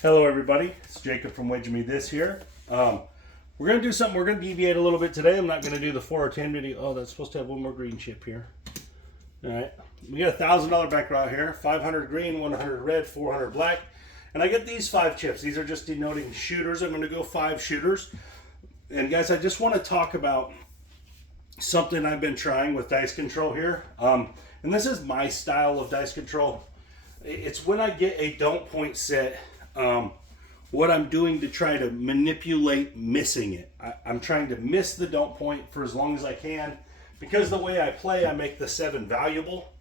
Hello everybody, it's Jacob from Wager Me This here. We're going to do something, we're going to deviate a little bit today. I'm not going to do the 4 or 10 video. Oh, that's supposed to have one more green chip here. Alright, we got a $1,000 back right here. 500 green, 100 red, 400 black. And I get these 5 chips. These are just denoting shooters. I'm going to go 5 shooters. And guys, I just want to talk about something I've been trying with dice control here. And this is my style of dice control. It's when I get a don't point set, what I'm doing to try to manipulate missing it. I'm trying to miss the don't point for as long as I can, because the way I play, I make the 7 valuable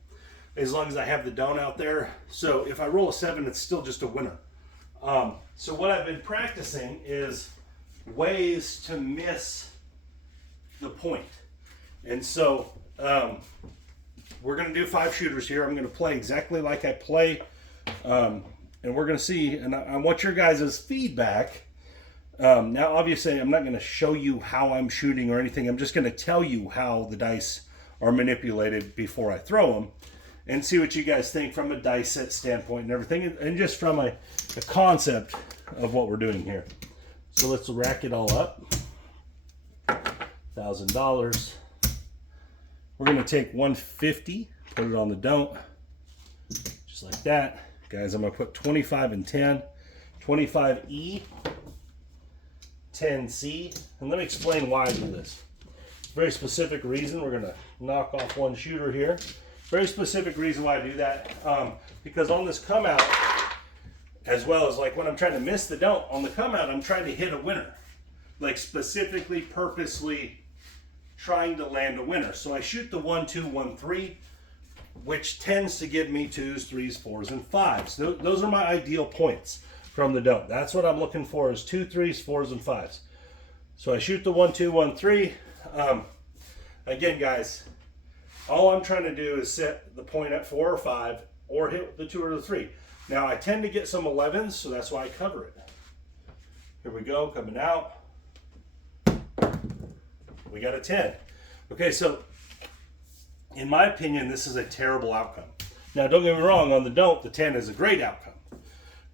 as long as I have the don't out there. So if I roll a 7, it's still just a winner. So what I've been practicing is ways to miss the point. And so we're going to do 5 shooters here. I'm going to play exactly like I play. And we're going to see, and I want your guys' feedback. Now, obviously, I'm not going to show you how I'm shooting or anything. I'm just going to tell you how the dice are manipulated before I throw them, and see what you guys think from a dice set standpoint and everything, and just from a concept of what we're doing here. So let's rack it all up. $1,000. We're going to take 150, put it on the don't, just like that. Guys, I'm going to put 25 and 10, 25E, 10C, and let me explain why I do this. Very specific reason. We're going to knock off one shooter here. Very specific reason why I do that, because on this come out, as well as like when I'm trying to miss the don't, on the come out, I'm trying to hit a winner. Like specifically, purposely trying to land a winner. So I shoot the 1, 2, 1, 3, which tends to give me 2s, 3s, 4s, and 5s. Those are my ideal points from the don't. That's what I'm looking for, is 2, 3s, 4s, and 5s. So I shoot the 1, 2, 1, 3. Again, guys, all I'm trying to do is set the point at 4 or 5, or hit the 2 or the 3. Now, I tend to get some 11s, so that's why I cover it. Here we go, coming out. We got a 10. Okay, so in my opinion, this is a terrible outcome. Now, don't get me wrong, on the don't, the 10 is a great outcome.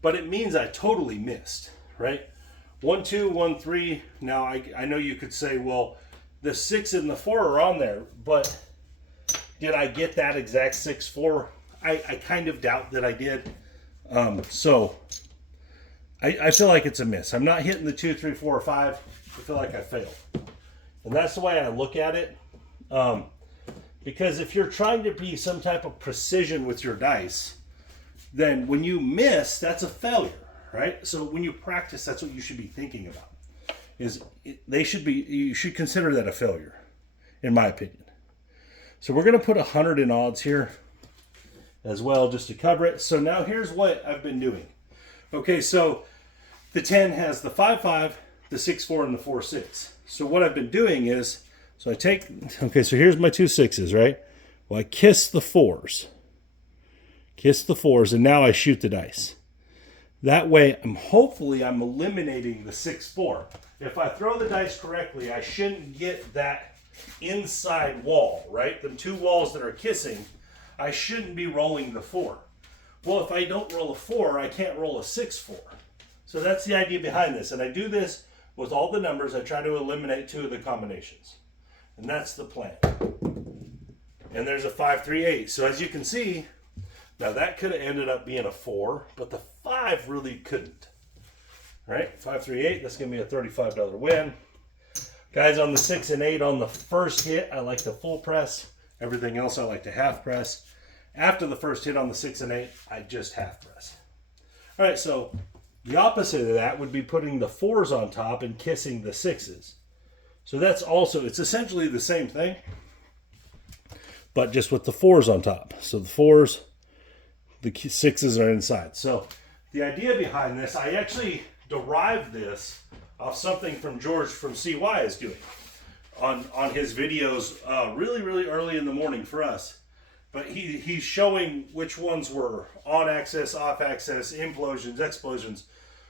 But it means I totally missed, right? 1, 2, 1, 3. Now, I know you could say, well, the 6 and the 4 are on there, but did I get that exact 6, 4? I kind of doubt that I did. So I feel like it's a miss. I'm not hitting the 2, 3, 4, or 5. I feel like I failed. And that's the way I look at it. Because if you're trying to be some type of precision with your dice, then when you miss, that's a failure, right? So when you practice, that's what you should be thinking about. You should consider that a failure, in my opinion. So we're going to put 100 in odds here as well, just to cover it. So now here's what I've been doing. Okay, so the 10 has the 5, 5, the 6, 4, and the 4, 6. So what I've been doing is, so I take, okay, so here's my 2 6s, right? Well, I kiss the 4s. Kiss the 4s, and now I shoot the dice. That way, hopefully I'm eliminating the 6, 4. If I throw the dice correctly, I shouldn't get that inside wall, right? The 2 walls that are kissing, I shouldn't be rolling the 4. Well, if I don't roll a 4, I can't roll a 6, 4. So that's the idea behind this. And I do this with all the numbers. I try to eliminate 2 of the combinations. And that's the plan. And there's a 5, 3, 8. So as you can see, now that could have ended up being a 4, but the 5 really couldn't. All right, 5, 3, 8. That's going to be a $35 win. Guys, on the 6 and 8, on the first hit, I like to full press. Everything else I like to half press. After the first hit on the 6 and 8, I just half press. All right, so the opposite of that would be putting the 4s on top and kissing the 6s. So that's also, it's essentially the same thing, but just with the 4s on top. So the 4s, the 6s are inside. So the idea behind this, I actually derived this off something from George from CY is doing on his videos really, really early in the morning for us. But he's showing which ones were on axis, off axis, implosions, explosions.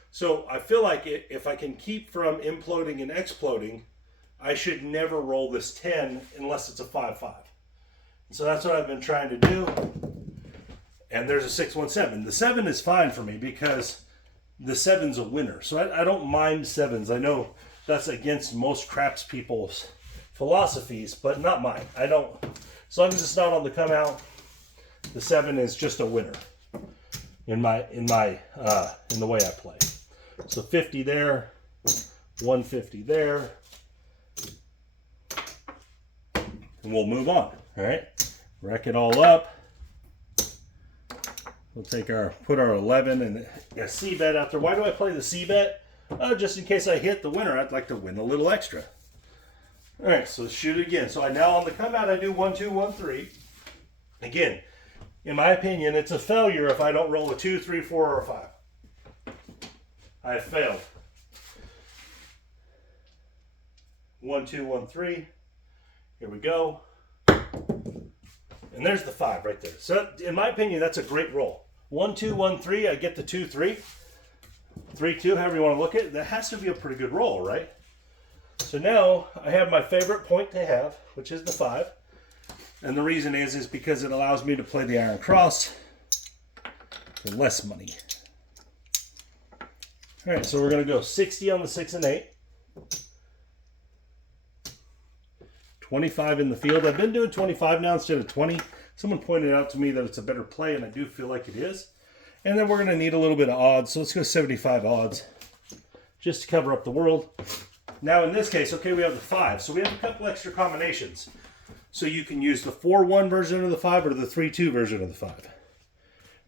So I feel like if I can keep from imploding and exploding, I should never roll this 10 unless it's a 5, 5. So that's what I've been trying to do. And there's a 617. The 7 is fine for me because the 7's a winner. So I don't mind 7s. I know that's against most craps people's philosophies, but not mine. I don't, as long as it's not on the come out, the 7 is just a winner in the way I play. So 50 there, 150 there, and we'll move on. All right, rack it all up. We'll put our 11 and a C bet out there. Why do I play the C bet? Just in case I hit the winner, I'd like to win a little extra. All right, so let's shoot it again. So now on the come out, I do 1, 2, 1, 3. Again, in my opinion, it's a failure if I don't roll a 2, 3, 4, or a 5. I have failed. 1, 2, 1, 3. Here we go. And there's the 5 right there. So in my opinion, that's a great roll. 1, 2, 1, 3. I get the 2, 3. 3, 2, however you want to look at it. That has to be a pretty good roll, right? So now I have my favorite point to have, which is the 5. And the reason is because it allows me to play the iron cross for less money. All right, so we're going to go 60 on the 6 and 8. 25 in the field. I've been doing 25 now instead of 20. Someone pointed out to me that it's a better play, and I do feel like it is. And then we're going to need a little bit of odds, so let's go 75 odds just to cover up the world. Now in this case, okay, we have the 5, so we have a couple extra combinations. So you can use the 4-1 version of the 5 or the 3-2 version of the 5.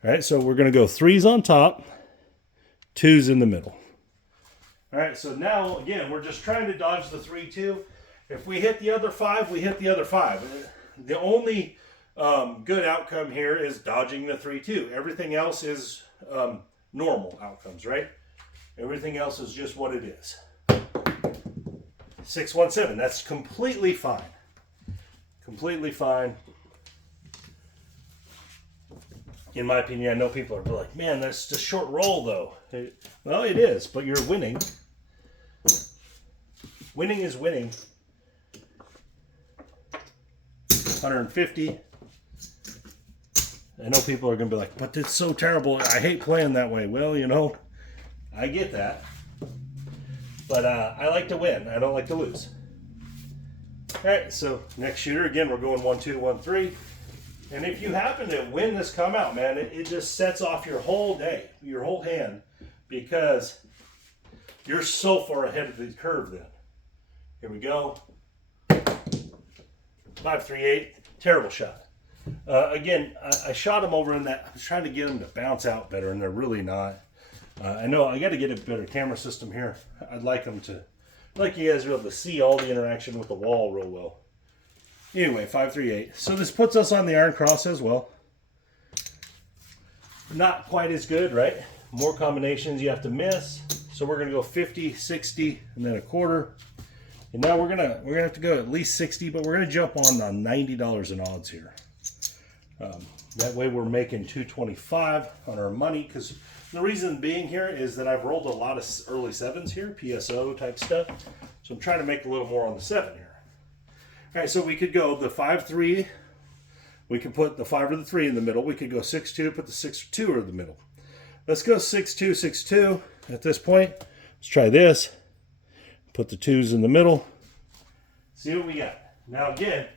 All right, so we're going to go 3s on top, 2s in the middle. All right, so now, again, we're just trying to dodge the 3-2. If we hit the other 5, we hit the other 5. The only good outcome here is dodging the 3-2. Everything else is normal outcomes, right? Everything else is just what it is. 6-1-7, that's completely fine. Completely fine. In my opinion, I know people are like, man, that's a short roll though. Well, it is, but you're winning. Winning is winning. 150. I know people are going to be like, but it's so terrible. I hate playing that way. Well, you know, I get that. But I like to win. I don't like to lose. All right, so next shooter. Again, we're going 1, 2, 1, 3. And if you happen to win this come out, man, it just sets off your whole day, your whole hand, because you're so far ahead of the curve then. Here we go. 5, 3, 8. Terrible shot. Again, I shot them over in that. I was trying to get them to bounce out better, and they're really not. I know I got to get a better camera system here. I'd like them to, like you guys to be able to see all the interaction with the wall real well. Anyway, 5, 3, 8. So this puts us on the iron cross as well. Not quite as good, right? More combinations you have to miss. So we're gonna go 50, 60, and then a quarter. And now we're gonna have to go at least 60, but we're gonna jump on the $90 in odds here. That way we're making $225 on our money, because the reason being here is that I've rolled a lot of early 7s here, PSO type stuff. So I'm trying to make a little more on the 7 here. All right, so we could go the 5, 3. We could put the 5 or the 3 in the middle. We could go 6, 2, put the 6 or 2 in the middle. Let's go 6, 2, 6, 2 at this point. Let's try this. Put the 2s in the middle. See what we got. Now again,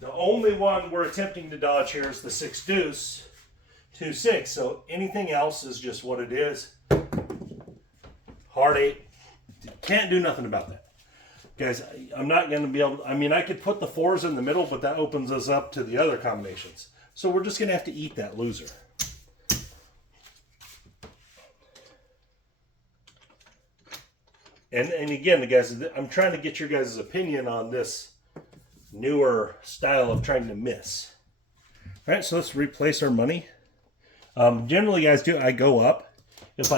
the only one we're attempting to dodge here is the 6 deuce, 2, 6. So anything else is just what it is. Heart 8. Can't do nothing about that. Guys, I'm not going to be able to, I mean, I could put the 4s in the middle, but that opens us up to the other combinations. So we're just going to have to eat that loser. And again, guys, I'm trying to get your guys' opinion on this newer style of trying to miss. All right, so let's replace our money. Generally, guys, I go up. If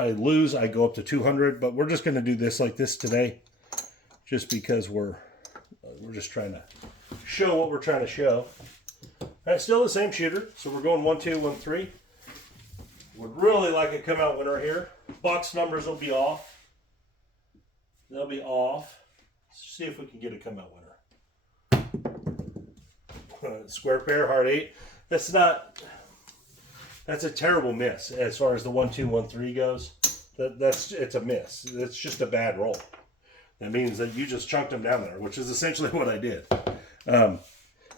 I lose, I go up to 200. But we're just going to do this like this today, just because we're just trying to show what we're trying to show. All right, still the same shooter. So we're going 1, 2, 1, 3. Would really like a come out winner here. Box numbers will be off. They'll be off. Let's see if we can get a come out winner. Square pair, heart 8. That's a terrible miss as far as the 1, 2, 1, 3 goes. it's a miss. It's just a bad roll. That means that you just chunked them down there, which is essentially what I did.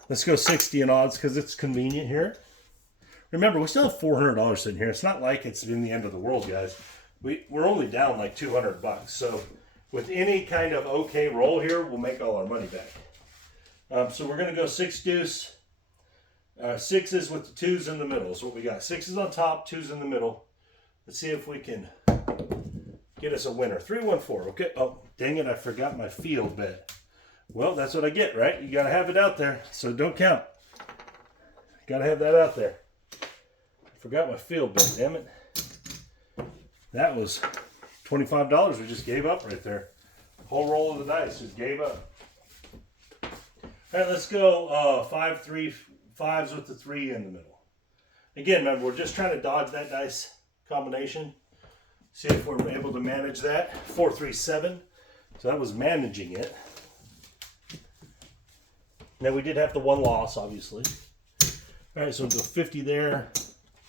Let's go 60 in odds because it's convenient here. Remember, we still have $400 sitting here. It's not like it's in the end of the world, guys. We're only down like $200. So with any kind of okay roll here, we'll make all our money back. So we're going to go 6 deuce. Sixes with the twos in the middle is what we got. Sixes on top, twos in the middle. Let's see if we can get us a winner. 3-1-4. Okay. Oh, dang it. I forgot my field bet. Well, that's what I get, right? You got to have it out there. So don't count. Got to have that out there. I forgot my field bet, damn it. That was $25 we just gave up right there. Whole roll of the dice just gave up. All right, let's go 5, 3, 5s with the 3 in the middle. Again, remember, we're just trying to dodge that dice combination. See if we're able to manage that. 4, 3, 7. So that was managing it. Now we did have the one loss, obviously. All right, so we'll go 50 there,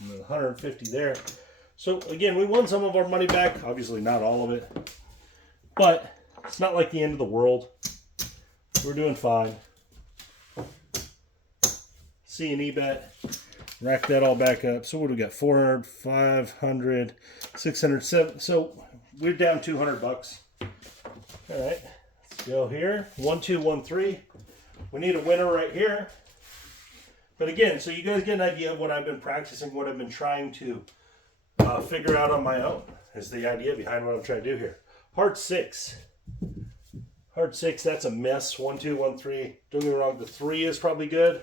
and then 150 there. So again, we won some of our money back. Obviously not all of it, but it's not like the end of the world. We're doing fine. C and E bet. Rack that all back up. So what do we got? 400, 500, 600, 700. So we're down $200. All right, let's go here. 1, 2, 1, 3. We need a winner right here. But again, so you guys get an idea of what I've been practicing, what I've been trying to figure out on my own is the idea behind what I'm trying to do here. Heart 6. Heart 6, that's a mess. 1, 2, 1, 3. Don't get me wrong, the 3 is probably good,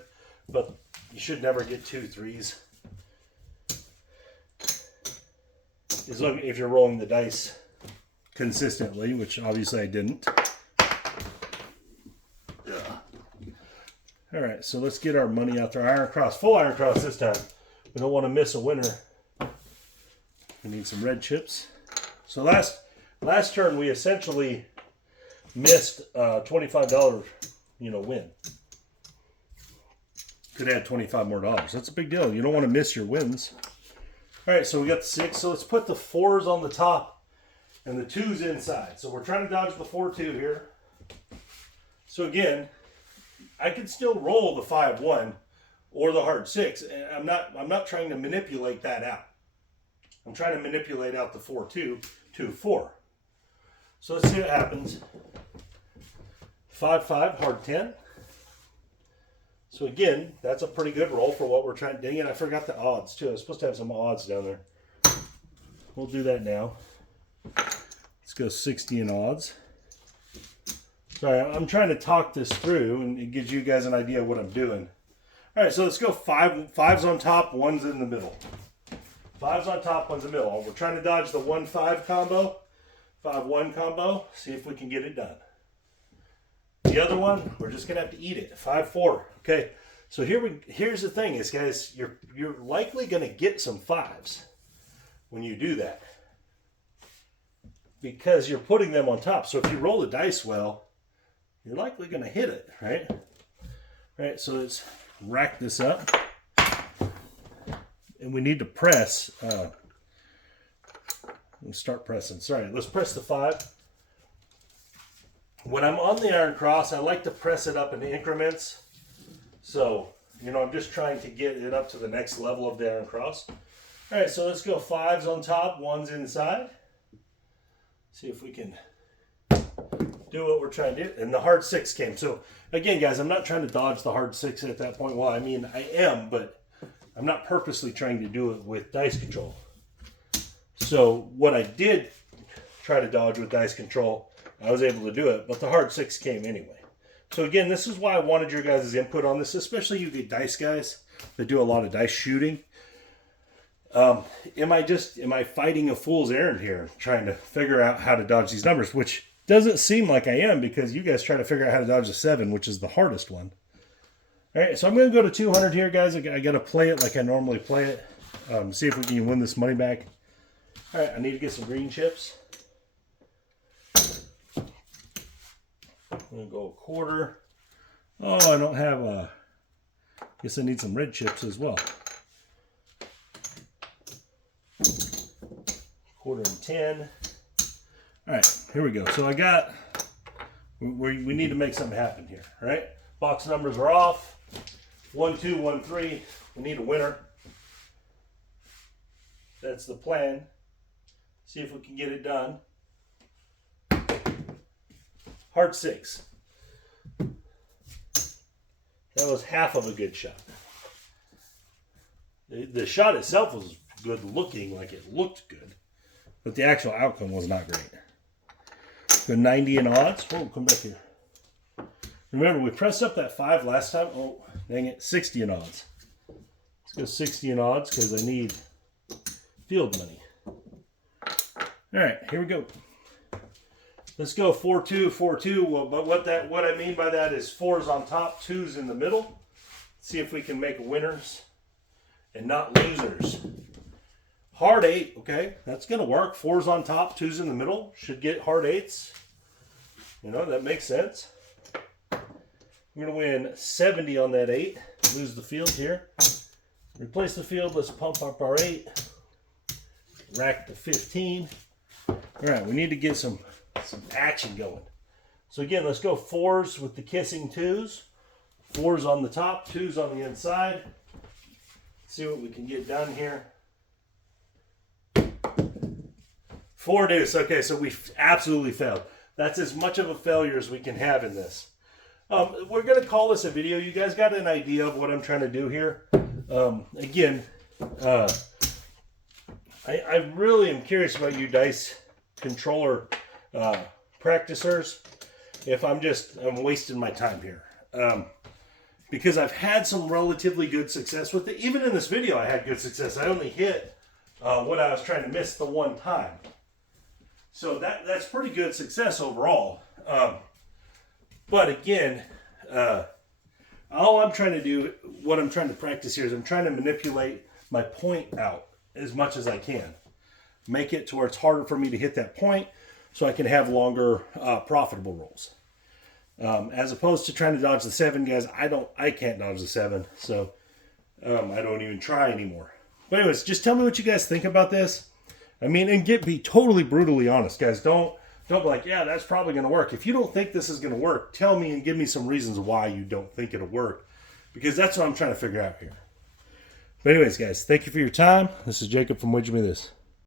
but you should never get 2 3s. As long if you're rolling the dice consistently, which obviously I didn't. All right, so let's get our money out there. Iron cross, full iron cross this time. We don't want to miss a winner. We need some red chips. So last turn we essentially missed a $25, win. Could add $25 more. That's a big deal. You don't want to miss your wins. All right, so we got the 6. So let's put the 4s on the top and the 2s inside. So we're trying to dodge the 4-2 here. So again, I can still roll the 5-1 or the heart 6. I'm not trying to manipulate that out. I'm trying to manipulate out the 4-2 to 4. So let's see what happens. 5-5, heart 10. So again, that's a pretty good roll for what we're trying to dang it. I forgot the odds too. I was supposed to have some odds down there. We'll do that now. Let's go 60 in odds. Sorry, I'm trying to talk this through and it gives you guys an idea of what I'm doing. All right, so let's go 5s on top, 1s in the middle. 5s on top, 1s in the middle. We're trying to dodge the 1-5 combo, 5-1 combo. See if we can get it done. The other one, we're just gonna have to eat it. 5-4. Okay. So here's the thing is, guys, you're likely gonna get some 5s when you do that because you're putting them on top. So if you roll the dice well, you're likely going to hit it, right? Right, so let's rack this up. And we need to press. Let's start pressing. Sorry, let's press the 5. When I'm on the iron cross, I like to press it up in increments. So, I'm just trying to get it up to the next level of the iron cross. All right, so let's go 5s on top, 1s inside. See if we can do what we're trying to do. And the hard 6 came. So again, guys, I'm not trying to dodge the hard 6 at that point. Well, I mean, I am, but I'm not purposely trying to do it with dice control. So what I did try to dodge with dice control, I was able to do it, but the hard 6 came anyway. So again, this is why I wanted your guys' input on this, especially you the dice guys that do a lot of dice shooting. Am I fighting a fool's errand here, trying to figure out how to dodge these numbers, which doesn't seem like I am because you guys try to figure out how to dodge the 7, which is the hardest one. All right, so I'm going to go to 200 here, guys. I got to play it like I normally play it. See if we can win this money back. All right, I need to get some green chips. I'm going to go a quarter. Oh, I don't have guess I need some red chips as well. quarter and 10. All right, here we go. So we need to make something happen here, all right? Box numbers are off. 1, 2, 1, 3. We need a winner. That's the plan. See if we can get it done. Heart 6. That was half of a good shot. The shot itself was good looking, like it looked good, but the actual outcome was not great. Go 90 in odds. Oh, come back here. Remember, we pressed up that 5 last time. Oh, dang it. 60 in odds. Let's go 60 in odds because I need field money. All right, here we go. Let's go 4-2, 4-2. Well, but what I mean by that is 4s on top, 2s in the middle. See if we can make winners and not losers. Hard 8, okay, that's gonna work. 4s on top, 2s in the middle. Should get hard 8s. You know, that makes sense. We're gonna win 70 on that 8. Lose the field here. Replace the field, let's pump up our 8. Rack to 15. All right, we need to get some action going. So again, let's go 4s with the kissing 2s. 4s on the top, 2s on the inside. See what we can get done here. 4 deuce. Okay, so we absolutely failed. That's as much of a failure as we can have in this. We're going to call this a video. You guys got an idea of what I'm trying to do here. Again, I really am curious about you dice controller practicers. If I'm wasting my time here. Because I've had some relatively good success with it. Even in this video, I had good success. I only hit what I was trying to miss the one time. So that's pretty good success overall. But again, all I'm trying to do, what I'm trying to practice here is I'm trying to manipulate my point out as much as I can. Make it to where it's harder for me to hit that point so I can have longer profitable rolls. As opposed to trying to dodge the 7, guys, I can't dodge the 7, so I don't even try anymore. But anyways, just tell me what you guys think about this. I mean, and be totally brutally honest, guys. Don't be like, yeah, that's probably going to work. If you don't think this is going to work, tell me and give me some reasons why you don't think it'll work, because that's what I'm trying to figure out here. But anyways, guys, thank you for your time. This is Jacob from Would You Me This.